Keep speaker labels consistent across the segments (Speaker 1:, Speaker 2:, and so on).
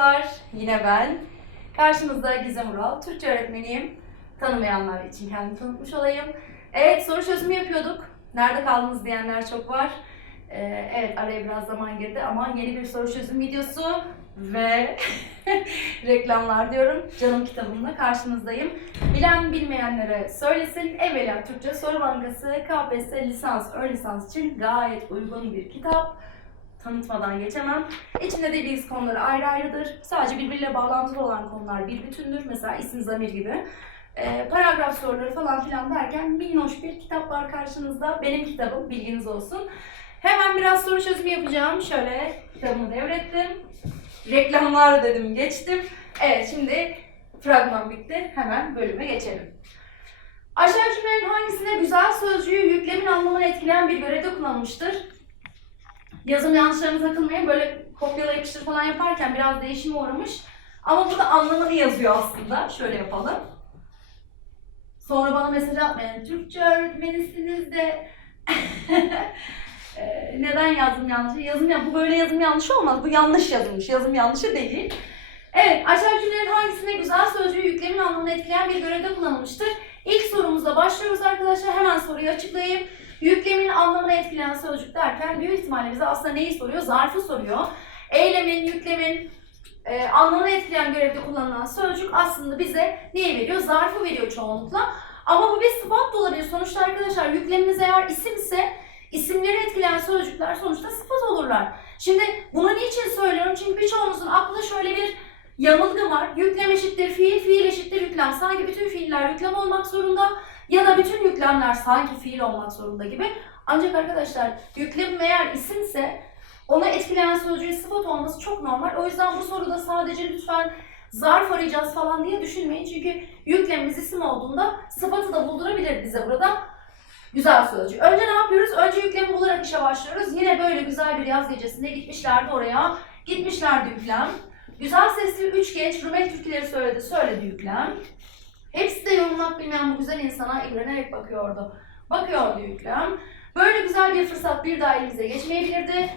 Speaker 1: Merhabalar, yine ben. Karşınızda Gizem Ural, Türkçe öğretmeniyim. Tanımayanlar için kendimi tanıtmış olayım. Evet, soru çözümü yapıyorduk. Nerede kaldınız diyenler çok var. Ee, evet, araya biraz zaman girdi ama yeni bir soru çözüm videosu ve reklamlar diyorum. Canım kitabımla karşınızdayım. Bilen bilmeyenlere söylesin. Evvela Türkçe Soru Bankası KPSS lisans, ön lisans için gayet uygun bir kitap tanıtmadan geçemem. İçinde dediğiniz konuları ayrı ayrıdır. Sadece birbiriyle bağlantılı olan konular bir bütündür. Mesela isim zamir gibi. Ee, paragraf soruları falan filan derken minnoş bir kitap var karşınızda. Benim kitabım bilginiz olsun. Hemen biraz soru çözümü yapacağım. Şöyle kitabımı devrettim. Reklamlar dedim geçtim. Evet şimdi fragman bitti. Hemen bölüme geçelim. Aşağı cümlelerin hangisinde güzel sözcüğü yüklemin anlamını etkileyen bir görevde kullanılmıştır? Yazım yanlışlarına takılmayın. Böyle kopyala yapıştır falan yaparken biraz değişime uğramış. Ama burada anlamını yazıyor aslında. Şöyle yapalım. Sonra bana mesaj atmayın. Türkçe öğretmenisiniz de Ee, neden yazım yanlışı? Yazım ya bu böyle yazım yanlışı olmaz. Bu yanlış yazılmış. Yazım yanlışı değil. Evet, aşağı cümlelerin hangisinde güzel sözcüğü yüklemin anlamını etkileyen bir görevde kullanılmıştır? İlk sorumuzla başlıyoruz arkadaşlar. Hemen soruyu açıklayayım. Yüklemin anlamını etkileyen sözcük derken büyük ihtimalle bize aslında neyi soruyor? Zarfı soruyor. Eylemin, yüklemin e, anlamını etkileyen görevde kullanılan sözcük aslında bize neyi veriyor? Zarfı veriyor çoğunlukla. Ama bu bir sıfat da olabilir. Sonuçta arkadaşlar yüklemimiz eğer isim ise isimleri etkileyen sözcükler sonuçta sıfat olurlar. Şimdi bunu niçin söylüyorum? Çünkü birçoğunuzun aklında şöyle bir yanılgı var. Yüklem eşittir fiil, fiil eşittir yüklem. Sanki bütün fiiller yüklem olmak zorunda ya da bütün yüklemler sanki fiil olmak zorunda gibi. Ancak arkadaşlar yüklem eğer isimse ona etkileyen sözcüğün sıfat olması çok normal. O yüzden bu soruda sadece lütfen zarf arayacağız falan diye düşünmeyin. Çünkü yüklemimiz isim olduğunda sıfatı da buldurabilir bize burada. Güzel sözcük. Önce ne yapıyoruz? Önce yüklemi bularak işe başlıyoruz. Yine böyle güzel bir yaz gecesinde gitmişlerdi oraya. Gitmişlerdi yüklem. Güzel sesli üç genç Rumeli türküleri söyledi, söyledi yüklem. Hepsi de yorumlamak bilmeyen bu güzel insana imrenerek bakıyordu. Bakıyordu yüklem. Böyle güzel bir fırsat bir daha elimize geçmeyebilirdi.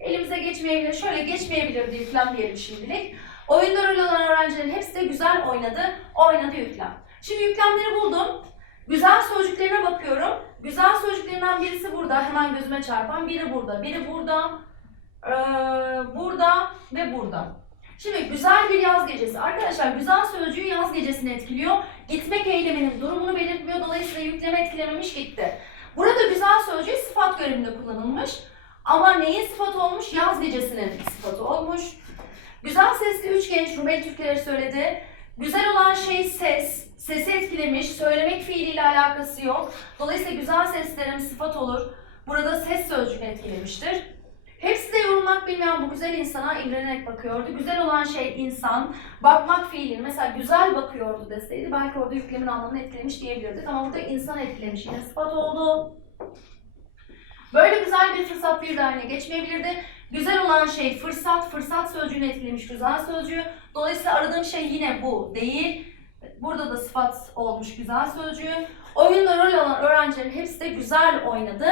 Speaker 1: Elimize geçmeyebilir, şöyle geçmeyebilirdi yüklem diyelim şimdilik. Oyunda rol alan öğrencilerin hepsi de güzel oynadı, oynadı yüklem. Şimdi yüklemleri buldum. Güzel sözcüklerine bakıyorum. Güzel sözcüklerinden birisi burada, hemen gözüme çarpan. Biri burada, biri burada, ee, burada ve burada. Şimdi güzel bir yaz gecesi. Arkadaşlar güzel sözcüğü yaz gecesini etkiliyor. Gitmek eyleminin durumunu belirtmiyor. Dolayısıyla yükleme etkilememiş gitti. Burada güzel sözcüğü sıfat görevinde kullanılmış. Ama neyin sıfatı olmuş? Yaz gecesinin sıfatı olmuş. Güzel sesli üç genç Rumeli Türkleri söyledi. Güzel olan şey ses. Sesi etkilemiş. Söylemek fiiliyle alakası yok. Dolayısıyla güzel seslerin sıfat olur. Burada ses sözcüğünü etkilemiştir. Hepsi de yorulmak bilmeyen bu güzel insana imrenerek bakıyordu. Güzel olan şey insan, bakmak fiilini mesela güzel bakıyordu deseydi belki orada yüklemin anlamını etkilemiş diyebilirdik ama burada insan etkilemiş yine sıfat oldu. Böyle güzel bir fırsat bir daha eline geçmeyebilirdi. Güzel olan şey fırsat, fırsat sözcüğünü etkilemiş güzel sözcüğü. Dolayısıyla aradığım şey yine bu değil. Burada da sıfat olmuş güzel sözcüğü. Oyunda rol alan öğrencilerin hepsi de güzel oynadı.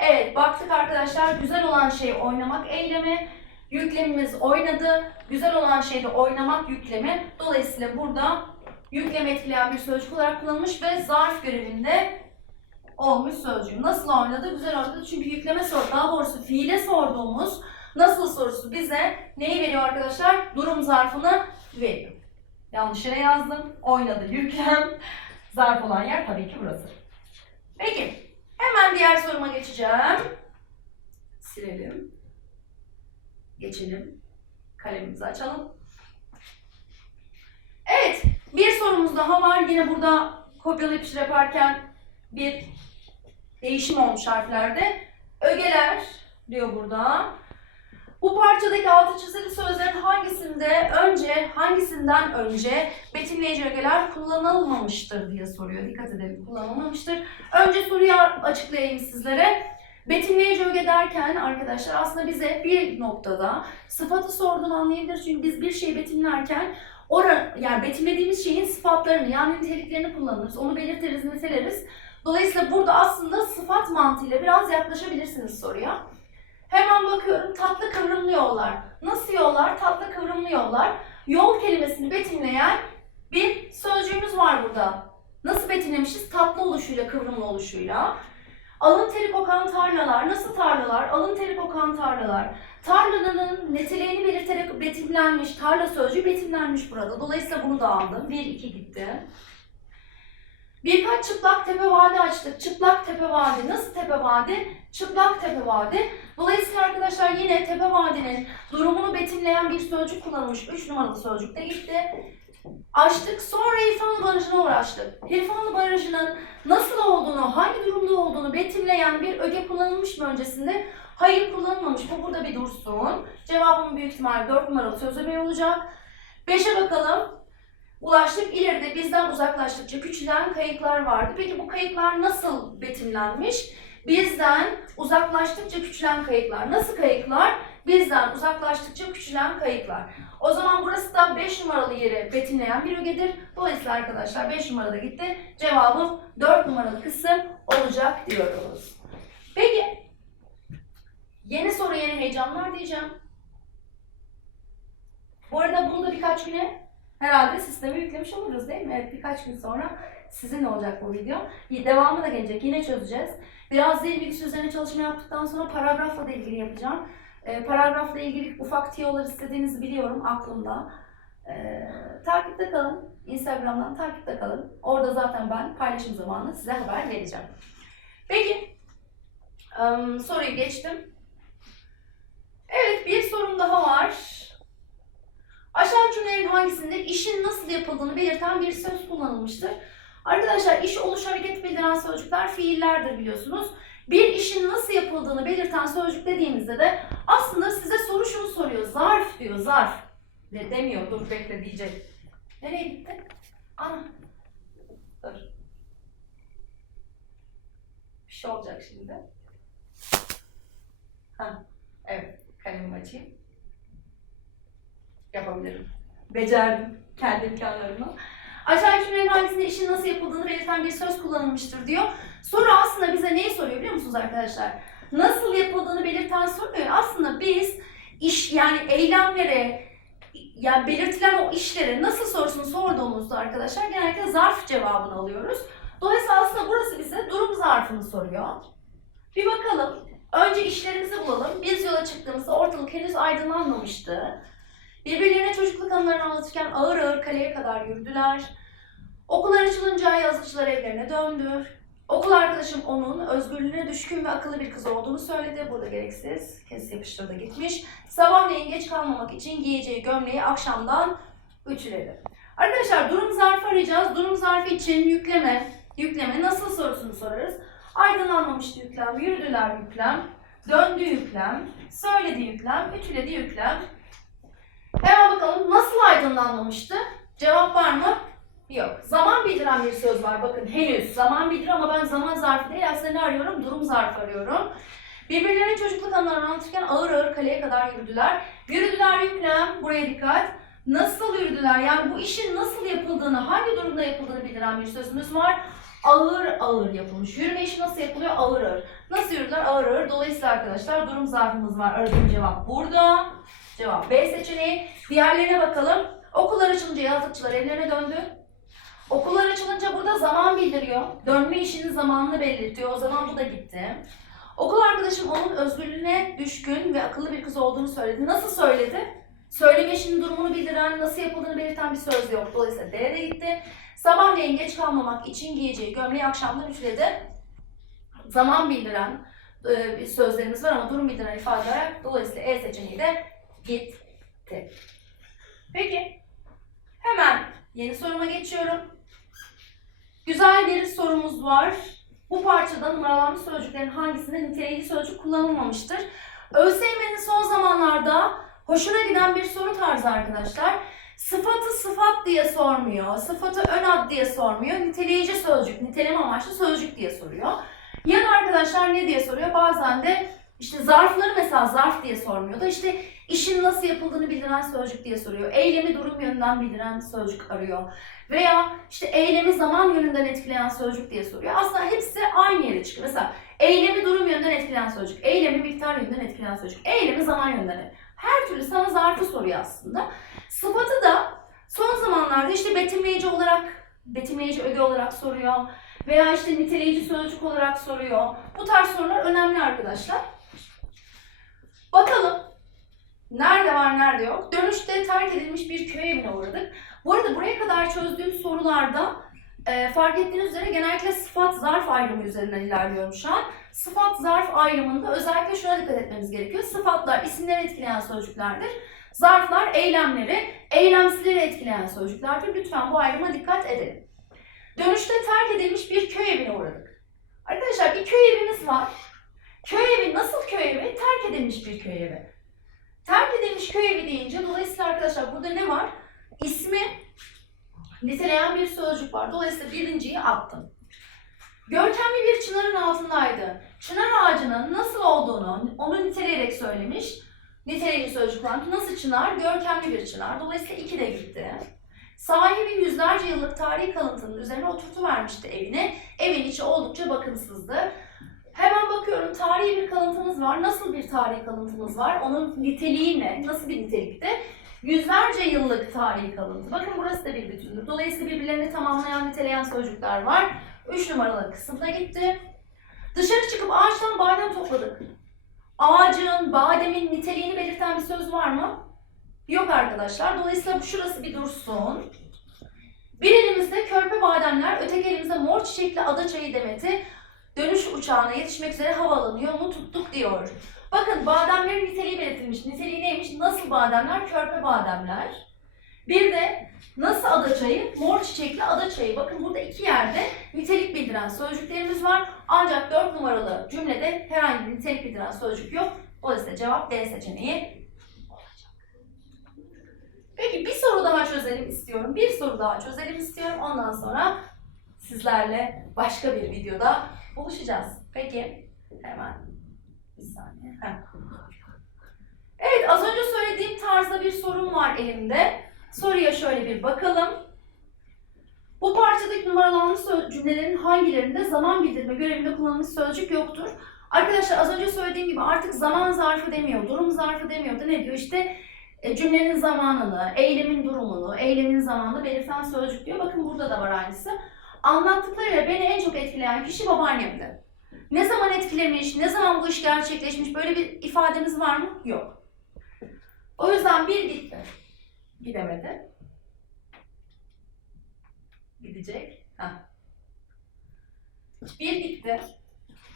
Speaker 1: Evet baktık arkadaşlar güzel olan şey oynamak eylemi. Yüklemimiz oynadı. Güzel olan şey de oynamak yüklemi. Dolayısıyla burada yükleme etkileyen bir sözcük olarak kullanılmış ve zarf görevinde olmuş sözcüğüm. Nasıl oynadı? Güzel oynadı. Çünkü yükleme soru, daha doğrusu fiile sorduğumuz nasıl sorusu bize neyi veriyor arkadaşlar? Durum zarfını veriyor. Yanlış yere yazdım. Oynadı yüklem. Zarf olan yer tabii ki burası. Peki. Hemen diğer soruma geçeceğim. Silelim. Geçelim. Kalemimizi açalım. Evet. Bir sorumuz daha var. Yine burada kopyala yapıştır yaparken bir değişim olmuş harflerde. Ögeler diyor burada. Bu parçadaki altı çizili sözlerin hangisinde önce, hangisinden önce betimleyici ögeler kullanılmamıştır diye soruyor. Dikkat edelim kullanılmamıştır. Önce soruyu açıklayayım sizlere. Betimleyici öge derken arkadaşlar aslında bize bir noktada sıfatı sorduğunu anlayabilir. Çünkü biz bir şeyi betimlerken ora, yani betimlediğimiz şeyin sıfatlarını yani niteliklerini kullanırız. Onu belirtiriz, niteleriz. Dolayısıyla burada aslında sıfat mantığıyla biraz yaklaşabilirsiniz soruya. Bakıyorum tatlı kıvrımlı yollar. Nasıl yollar? Tatlı kıvrımlı yollar. Yol kelimesini betimleyen bir sözcüğümüz var burada. Nasıl betimlemişiz? Tatlı oluşuyla, kıvrımlı oluşuyla. Alın teri kokan tarlalar. Nasıl tarlalar? Alın teri kokan tarlalar. Tarlanın niteliğini belirterek betimlenmiş, tarla sözcüğü betimlenmiş burada. Dolayısıyla bunu da aldım. 1, 2 gitti. Birkaç çıplak tepe vadi açtık. Çıplak tepe vadi. Nasıl tepe vadi? Çıplak tepe vadi. Dolayısıyla arkadaşlar yine tepe vadinin durumunu betimleyen bir sözcük kullanılmış. 3 numaralı sözcük de gitti. Açtık. Sonra İrfanlı Barajı'na uğraştık. İrfanlı Barajı'nın nasıl olduğunu, hangi durumda olduğunu betimleyen bir öge kullanılmış mı öncesinde? Hayır kullanılmamış. Bu burada bir dursun. Cevabım büyük ihtimal 4 numaralı söz öbeği olacak. 5'e bakalım. Ulaştık. İleride bizden uzaklaştıkça küçülen kayıklar vardı. Peki bu kayıklar nasıl betimlenmiş? Bizden uzaklaştıkça küçülen kayıklar. Nasıl kayıklar? Bizden uzaklaştıkça küçülen kayıklar. O zaman burası da 5 numaralı yeri betimleyen bir ögedir. Dolayısıyla arkadaşlar 5 numarada gitti. Cevabım 4 numaralı kısım olacak diyoruz. Peki yeni soru yeni heyecanlar diyeceğim. Bu arada bunu da birkaç güne herhalde sisteme yüklemiş oluruz değil mi? Evet birkaç gün sonra sizin olacak bu video. Devamı da gelecek yine çözeceğiz. Biraz dil bilgisi üzerine çalışma yaptıktan sonra paragrafla da ilgili yapacağım. E, paragrafla ilgili ufak tiyolar istediğinizi biliyorum aklımda. E, takipte kalın. Instagram'dan takipte kalın. Orada zaten ben paylaşım zamanı size haber vereceğim. Peki. em, soruyu geçtim. Evet bir sorum daha var. Aşağı cümlelerin hangisinde işin nasıl yapıldığını belirten bir söz kullanılmıştır? Arkadaşlar iş oluş hareket bildiren sözcükler fiillerdir biliyorsunuz. Bir işin nasıl yapıldığını belirten sözcük dediğimizde de aslında size soru şunu soruyor. Zarf diyor, zarf. De, demiyor, dur bekle diyecek. Nereye gitti? Ana. Dur. Bir şey olacak şimdi. Ha, evet. Kalemimi açayım. Yapabilirim. Becerdim kendi imkanlarımla. Aşağı cümlelerin hangisinde işin nasıl yapıldığını belirten bir söz kullanılmıştır diyor. Soru aslında bize neyi soruyor biliyor musunuz arkadaşlar? Nasıl yapıldığını belirten sormuyor. Aslında biz iş yani eylemlere yani belirtilen o işlere nasıl sorusunu sorduğumuzda arkadaşlar genellikle zarf cevabını alıyoruz. Dolayısıyla aslında burası bize durum zarfını soruyor. Bir bakalım. Önce işlerimizi bulalım. Biz yola çıktığımızda ortalık henüz aydınlanmamıştı. Birbirlerine çocukluk anılarını anlatırken ağır ağır kaleye kadar yürüdüler. Okullar açılınca yazıcılar evlerine döndü. Okul arkadaşım onun özgürlüğüne düşkün ve akıllı bir kız olduğunu söyledi. Burada gereksiz. Kes yapıştırdı gitmiş. Sabahleyin geç kalmamak için giyeceği gömleği akşamdan ütüledi. Arkadaşlar durum zarfı arayacağız. Durum zarfı için yükleme, yükleme nasıl sorusunu sorarız. Aydınlanmamıştı yüklem, yürüdüler yüklem, döndü yüklem, söyledi yüklem, ütüledi yüklem. Hemen bakalım nasıl aydınlanmamıştı? Cevap var mı? Yok. Zaman bildiren bir söz var. Bakın henüz. Zaman bildirir ama ben zaman zarfı değil aslında ne arıyorum? Durum zarfı arıyorum. Birbirlerinin çocukluk anılarını anlatırken ağır ağır kaleye kadar yürüdüler. Yürüdüler yüklem. Buraya dikkat. Nasıl yürüdüler? Yani bu işin nasıl yapıldığını, hangi durumda yapıldığını bildiren bir sözümüz var. Ağır ağır yapılmış. Yürüme işi nasıl yapılıyor? Ağır ağır. Nasıl yürüdüler? Ağır ağır. Dolayısıyla arkadaşlar durum zarfımız var. Aradığım cevap burada. Cevap B seçeneği. Diğerlerine bakalım. Okullar açılınca yazlıkçılar evlerine döndü. Okullar açılınca burada zaman bildiriyor. Dönme işinin zamanını belirtiyor. O zaman bu da gitti. Okul arkadaşım onun özgürlüğüne düşkün ve akıllı bir kız olduğunu söyledi. Nasıl söyledi? Söyleme işinin durumunu bildiren, nasıl yapıldığını belirten bir söz yok. Dolayısıyla D de gitti. Sabahleyin geç kalmamak için giyeceği gömleği akşamdan ütüledi. Zaman bildiren e, sözlerimiz var ama durum bildiren ifadeler. Dolayısıyla E seçeneği de gitti. Peki. Hemen yeni soruma geçiyorum. Güzel bir sorumuz var. Bu parçada numaralanmış sözcüklerin hangisinde niteleyici sözcük kullanılmamıştır? ÖSYM'nin son zamanlarda hoşuna giden bir soru tarzı arkadaşlar. Sıfatı sıfat diye sormuyor, sıfatı ön ad diye sormuyor, niteleyici sözcük, niteleme amaçlı sözcük diye soruyor. Ya da arkadaşlar ne diye soruyor? Bazen de işte zarfları mesela zarf diye sormuyor da işte işin nasıl yapıldığını bildiren sözcük diye soruyor. Eylemi durum yönünden bildiren sözcük arıyor. Veya işte eylemi zaman yönünden etkileyen sözcük diye soruyor. Aslında hepsi aynı yere çıkıyor. Mesela Eylemi durum yönünden etkileyen sözcük. Eylemi miktar yönünden etkileyen sözcük. Eylemi zaman yönünden. Her türlü sana zarfı soruyor aslında. Sıfatı da son zamanlarda işte betimleyici olarak, betimleyici öge olarak soruyor. Veya işte niteleyici sözcük olarak soruyor. Bu tarz sorular önemli arkadaşlar. Bakalım. Nerede var, nerede yok? Dönüşte terk edilmiş bir köy evine uğradık. Bu arada buraya kadar çözdüğüm sorularda e, fark ettiğiniz üzere genellikle sıfat zarf ayrımı üzerinden ilerliyorum şu an. Sıfat zarf ayrımında özellikle şuna dikkat etmemiz gerekiyor. Sıfatlar isimleri etkileyen sözcüklerdir. Zarflar eylemleri, eylemsileri etkileyen sözcüklerdir. Lütfen bu ayrıma dikkat edin. Dönüşte terk edilmiş bir köy evine uğradık. Arkadaşlar bir köy evimiz var. Köy evi nasıl köy evi? Terk edilmiş bir köy evi. Terk edilmiş köy evi deyince dolayısıyla arkadaşlar burada ne var? İsmi niteleyen bir sözcük var. Dolayısıyla birinciyi attım. Görkemli bir çınarın altındaydı. Çınar ağacının nasıl olduğunu onu niteleyerek söylemiş. Niteleyici sözcük var. Nasıl çınar? Görkemli bir çınar. Dolayısıyla iki de gitti. Sahibi yüzlerce yıllık tarihi kalıntının üzerine oturtuvermişti evini. Evin içi oldukça bakımsızdı. Hemen bakıyorum tarihi bir kalıntımız var. Nasıl bir tarihi kalıntımız var? Onun niteliği ne? Nasıl bir nitelikte? Yüzlerce yıllık tarihi kalıntı. Bakın burası da bir bütündür. Dolayısıyla birbirlerini tamamlayan, niteleyen sözcükler var. Üç numaralı kısımda gitti. Dışarı çıkıp ağaçtan badem topladık. Ağacın, bademin niteliğini belirten bir söz var mı? Yok arkadaşlar. Dolayısıyla şurası bir dursun. Bir elimizde körpe bademler, öteki elimizde mor çiçekli ada çayı demeti dönüş uçağına yetişmek üzere havaalanı yolunu tuttuk diyor. Bakın bademlerin niteliği belirtilmiş. Niteliği neymiş? Nasıl bademler? Körpe bademler. Bir de nasıl ada çayı? Mor çiçekli ada çayı. Bakın burada iki yerde nitelik bildiren sözcüklerimiz var. Ancak dört numaralı cümlede herhangi bir nitelik bildiren sözcük yok. Dolayısıyla cevap D seçeneği. Peki bir soru daha çözelim istiyorum. Bir soru daha çözelim istiyorum. Ondan sonra sizlerle başka bir videoda buluşacağız. Peki hemen bir saniye. Heh. Evet az önce söylediğim tarzda bir sorum var elimde. Soruya şöyle bir bakalım. Bu parçadaki numaralanmış cümlelerin hangilerinde zaman bildirme görevinde kullanılmış sözcük yoktur? Arkadaşlar az önce söylediğim gibi artık zaman zarfı demiyor, durum zarfı demiyor da ne diyor? İşte e, cümlenin zamanını, eylemin durumunu, eylemin zamanını belirten sözcük diyor. Bakın burada da var aynısı. Anlattıklarıyla beni en çok etkileyen kişi babaannemdi. Ne zaman etkilemiş, ne zaman bu iş gerçekleşmiş böyle bir ifademiz var mı? Yok. O yüzden bir gitti. Gidemedi. Gidecek. Heh. Bir gitti.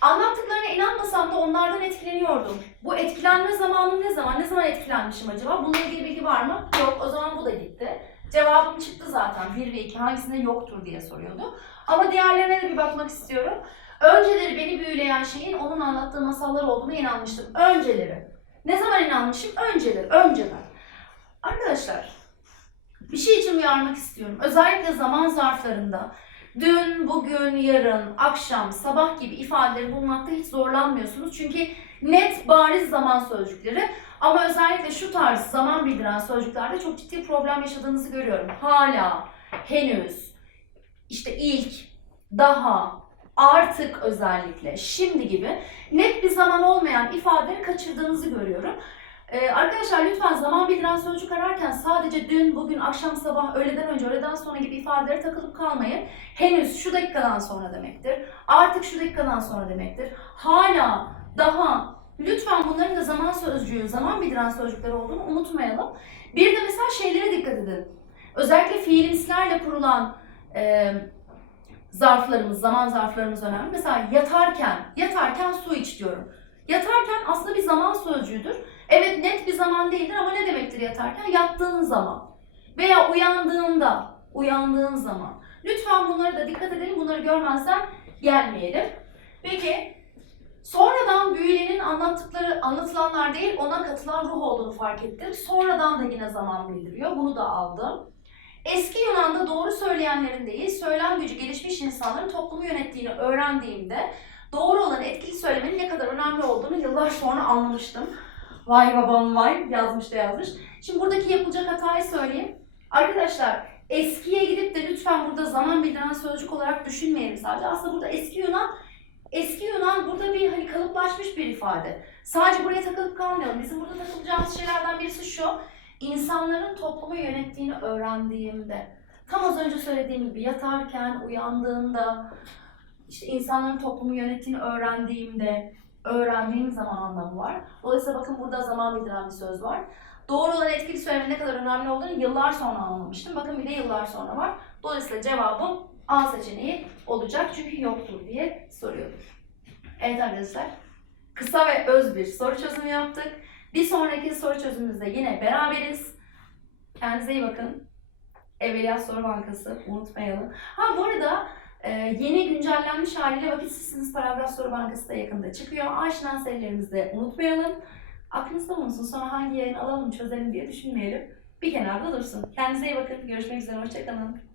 Speaker 1: Anlattıklarına inanmasam da onlardan etkileniyordum. Bu etkilenme zamanım ne zaman? Ne zaman etkilenmişim acaba? Bununla ilgili bilgi var mı? Yok. O zaman bu da gitti. Cevabım çıktı zaten. 1 ve 2 hangisinde yoktur diye soruyordu. Ama diğerlerine de bir bakmak istiyorum. Önceleri beni büyüleyen şeyin onun anlattığı masallar olduğuna inanmıştım. Önceleri. Ne zaman inanmışım? Önceleri, önceden. Arkadaşlar, bir şey için uyarmak istiyorum. Özellikle zaman zarflarında dün, bugün, yarın, akşam, sabah gibi ifadeleri bulmakta hiç zorlanmıyorsunuz. Çünkü net, bariz zaman sözcükleri. Ama özellikle şu tarz zaman bildiren sözcüklerde çok ciddi problem yaşadığınızı görüyorum. Hala, henüz, işte ilk, daha, artık özellikle, şimdi gibi net bir zaman olmayan ifadeleri kaçırdığınızı görüyorum. Ee, arkadaşlar lütfen zaman bildiren sözcük ararken sadece dün, bugün, akşam, sabah, öğleden önce, öğleden sonra gibi ifadelere takılıp kalmayın. Henüz şu dakikadan sonra demektir. Artık şu dakikadan sonra demektir. Hala, daha, lütfen bunların da zaman sözcüğü, zaman bildiren sözcükler olduğunu unutmayalım. Bir de mesela şeylere dikkat edin. Özellikle fiilimsilerle kurulan e, zarflarımız, zaman zarflarımız önemli. Mesela yatarken, yatarken su iç diyorum. Yatarken aslında bir zaman sözcüğüdür. Evet net bir zaman değildir ama ne demektir yatarken? Yattığın zaman. Veya uyandığında, uyandığın zaman. Lütfen bunları da dikkat edelim. Bunları görmezden gelmeyelim. Peki sonradan büyülenin anlattıkları anlatılanlar değil ona katılan ruh olduğunu fark ettim. Sonradan da yine zaman bildiriyor. Bunu da aldım. Eski Yunan'da doğru söyleyenlerin değil, söylem gücü gelişmiş insanların toplumu yönettiğini öğrendiğimde doğru olan etkili söylemenin ne kadar önemli olduğunu yıllar sonra anlamıştım. Vay babam vay yazmış da yazmış. Şimdi buradaki yapılacak hatayı söyleyeyim. Arkadaşlar eskiye gidip de lütfen burada zaman bildiren sözcük olarak düşünmeyelim sadece. Aslında burada eski Yunan Eski Yunan burada bir hani kalıplaşmış bir ifade. Sadece buraya takılıp kalmayalım. Bizim burada takılacağımız şeylerden birisi şu. İnsanların toplumu yönettiğini öğrendiğimde, tam az önce söylediğim gibi yatarken, uyandığında, işte insanların toplumu yönettiğini öğrendiğimde, öğrendiğim zaman anlamı var. Dolayısıyla bakın burada zaman bildiren bir söz var. Doğru olan etkili söylemenin ne kadar önemli olduğunu yıllar sonra anlamıştım. Bakın bir de yıllar sonra var. Dolayısıyla cevabım A seçeneği olacak çünkü yoktur diye soruyorum. Evet arkadaşlar, kısa ve öz bir soru çözümü yaptık. Bir sonraki soru çözümümüzde yine beraberiz. Kendinize iyi bakın. Evveliyat Soru Bankası unutmayalım. Ha bu arada e, yeni güncellenmiş haliyle vakitsizsiniz paragraf soru bankası da yakında çıkıyor. Aşina serilerimizi unutmayalım. Aklınızda bulunsun sonra hangi yayın alalım çözelim diye düşünmeyelim. Bir kenarda dursun. Kendinize iyi bakın. Görüşmek üzere. Hoşçakalın.